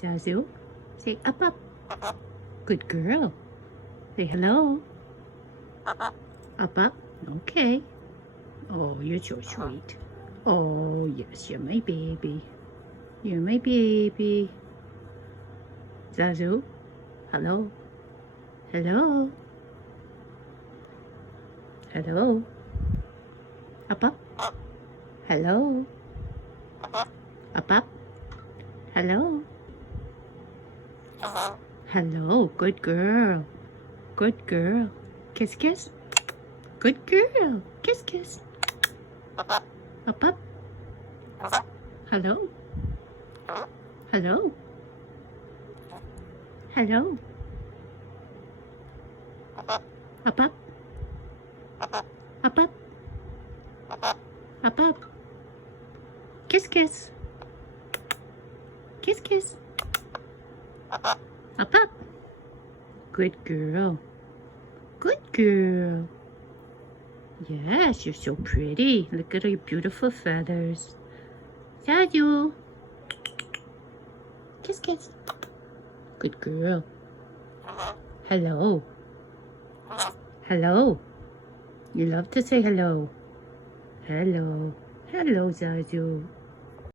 Zazu, say up up. Good girl. Say hello. Up up. Okay. Oh, you're so sweet. Oh, yes, you're my baby. You're my baby. Zazu, hello. Hello. Hello. Up up. Hello. Up up. Hello. Hello. Good girl. Good girl. Kiss kiss. Good girl. Kiss kiss. Up up. Hello. Hello. Hello. Up up. Up up. Up up. Kiss kiss. Kiss kiss. Up up. Good girl. Good girl. Yes, you're so pretty. Look at all your beautiful feathers. Zazu. Kiss kiss. Good girl. Hello. Hello. You love to say hello. Hello. Hello, Zazu.